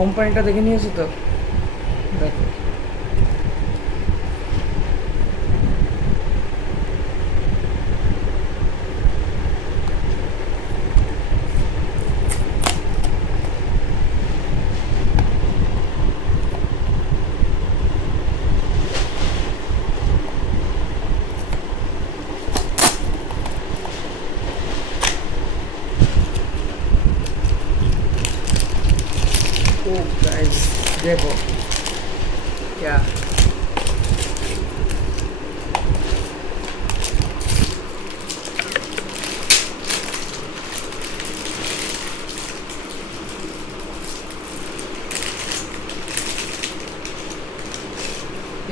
কোম্পানিটা দেখে নিয়েছি তো, দেখো ओ गाइस देखो क्या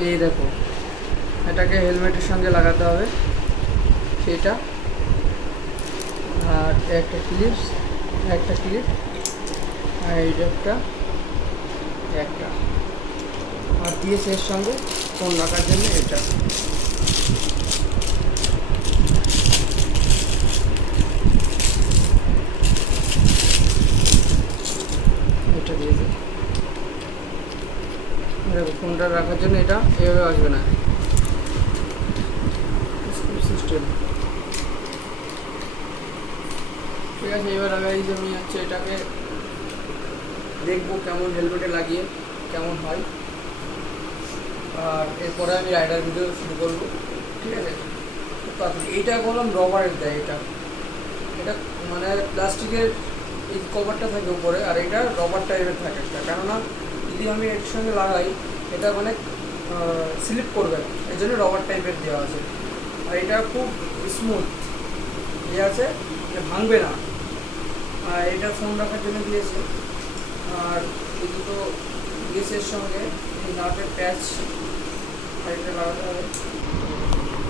এই দেখো, এটাকে হেলমেটের সঙ্গে লাগাতে হবে সেটা, আর একটা ক্লিপস, একটা ক্লিপ, আর এইটা একটা আর দিয়েছে এর সঙ্গে ফোন রাখার জন্য এটা। এটা দিয়েছে, দেখো ফোনটা রাখার জন্য এটা এভাবে আসবে না, সিস্টেম। ঠিক আছে, এবার আমি হচ্ছে এটাকে দেখবো কেমন হেলমেটে লাগিয়ে কেমন হয়, আর এরপরে আমি রাইডার ভিডিও শুরু করবো। ঠিক আছে, খুব তাড়াতাড়ি। এইটা বললাম রবারের দেয়, এটা এটা মানে প্লাস্টিকের এই কভারটা থাকে উপরে, আর এটা রবার টাইপের থাকে একটা, কেননা যদি আমি এর সঙ্গে লাগাই এটা মানে স্লিপ করবে না, এই জন্য রবার টাইপের দেওয়া আছে। আর এটা খুব স্মুথ ইয়ে আছে, ভাঙবে না। আর এটা ফোন রাখার জন্য দিয়েছে। আর এই দুটো দিয়েছে এর সঙ্গে এই নাটের প্যাচ, আর এটা লাগাতে হবে।